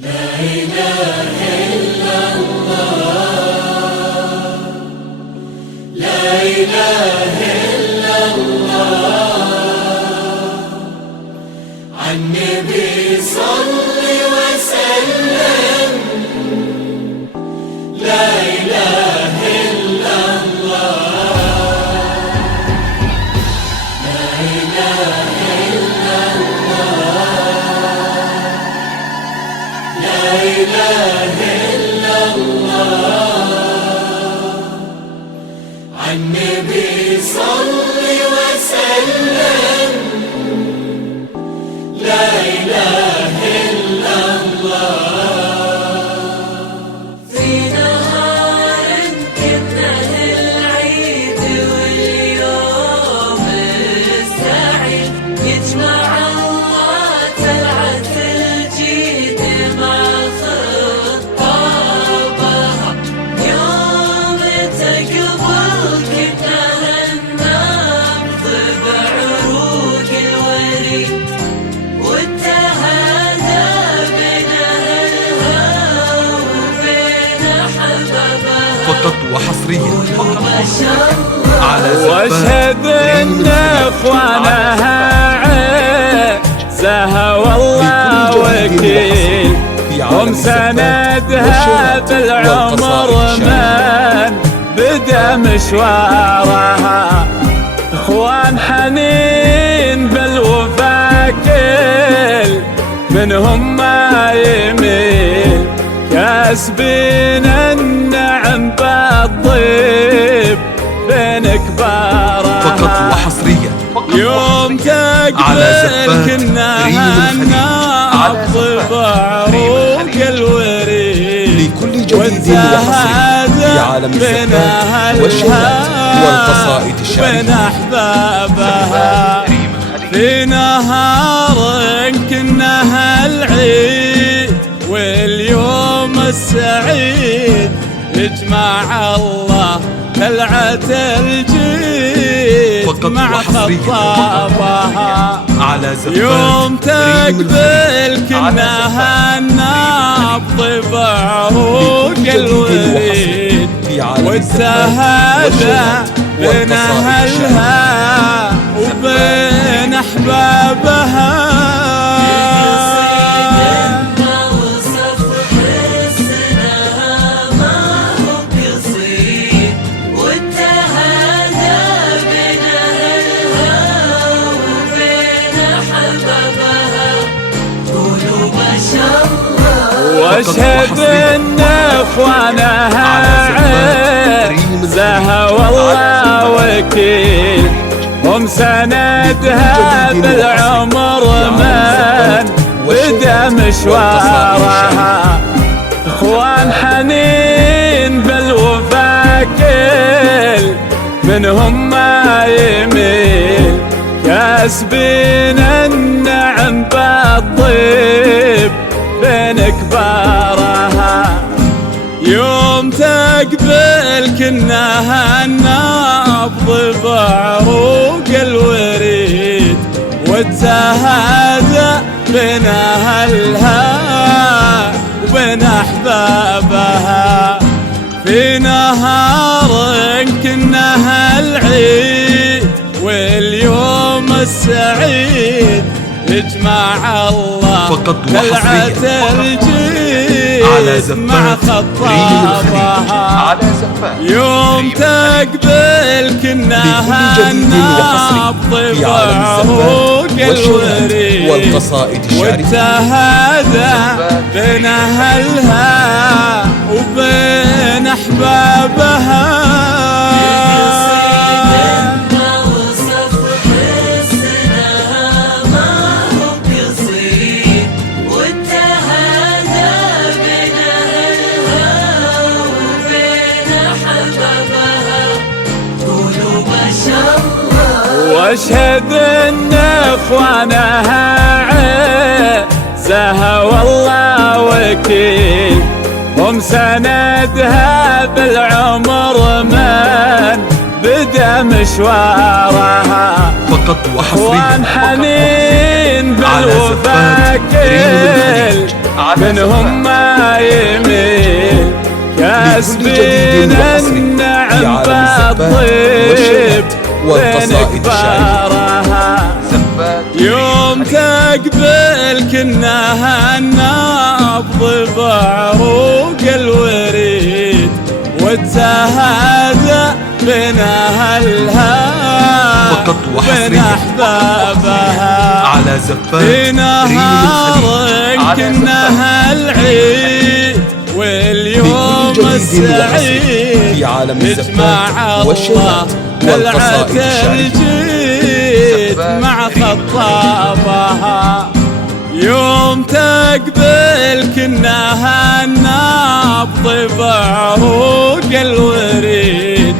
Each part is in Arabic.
لا إله إلا الله، لا إله إلا الله، عالنبي صل وسلم. لا إله إلا الله، لا إله إلا الله، لا إله إلا الله، عالنبي صل وسلم. لا إله إلا الله. في نهار كنا للعيد واليوم السعيد يجمع الله طلعت الجيد مع خطابها. يوم تقبل كنا هالنبض بعروق الوريد والتهادى بين أهلها وبين أحبابها. فقط وحصريا على واشهد ان اخوانها عزها والله وكيل، هم سندها بالعمر من بدا مشوارها. اخوان حنين بالوفا كل منهم ما يميل، كاسبين النعم بالطيب بين كبارها. فقط وحصريا يوم تقبل كنا هالنبض بعروق الوريد لكل جديد وحصري في عالم الزفاف والشهرات والقصائد الشعرية بين أحبابها. في نهار كنا هالعيد واليوم السعيد يجمع الله طلعت الجيد فقط مع وحصريا خطابها. على زفاف يوم تقبل كنا هالنبض بعروق الوريد والتهادى بين أهلها وبين أحبابها. واشهد ان اخوانها عزها والله وكيل، هم سندها بالعمر من بدا مشوارها. اخوان حنين بالوفا كل منهم ما يميل، كاسبين النعم بالطيب بين كبارها. يوم تقبل كنا هالنبض بعروق الوريد والتهادى بين أهلها وبين أحبابها. في نهار كنا هالعيد واليوم السعيد يجمع الله فقط طلعت الجيد مع خطابها. يوم تقبل كنا هالنبض بعروق الوريد والقصائد الشعرية والتهادى بين أهلها وبين أحبابها. واشهد ان اخوانها عزها والله وكيل، هم سندها بالعمر من بدا مشوارها. فقط وحصريا حنين بالوفا كل منهم ما يميل كاسبين النعم بالطيب بين كبارها يوم تقبل كناها النبض بعروق الوريد والتهادى بين أهلها بين أحبابها على زفاف في نهار كناها العيد واليوم السعيد في عالم يجمع الزفاف والشهاد والقصائد الجيد مع خطابها يوم تقبل كناها النبض بعروق الوريد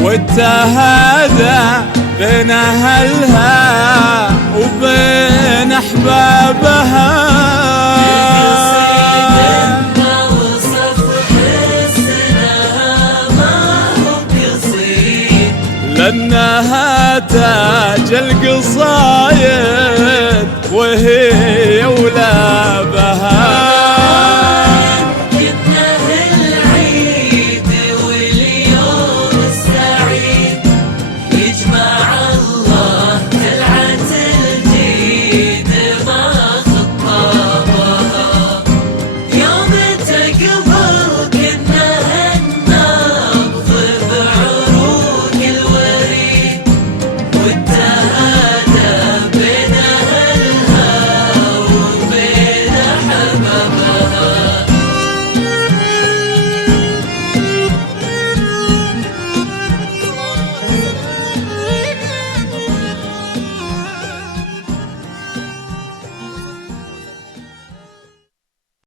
والتهادى بين أهلها وبين أحبابها لأنها تاج القصايد وهي ولابها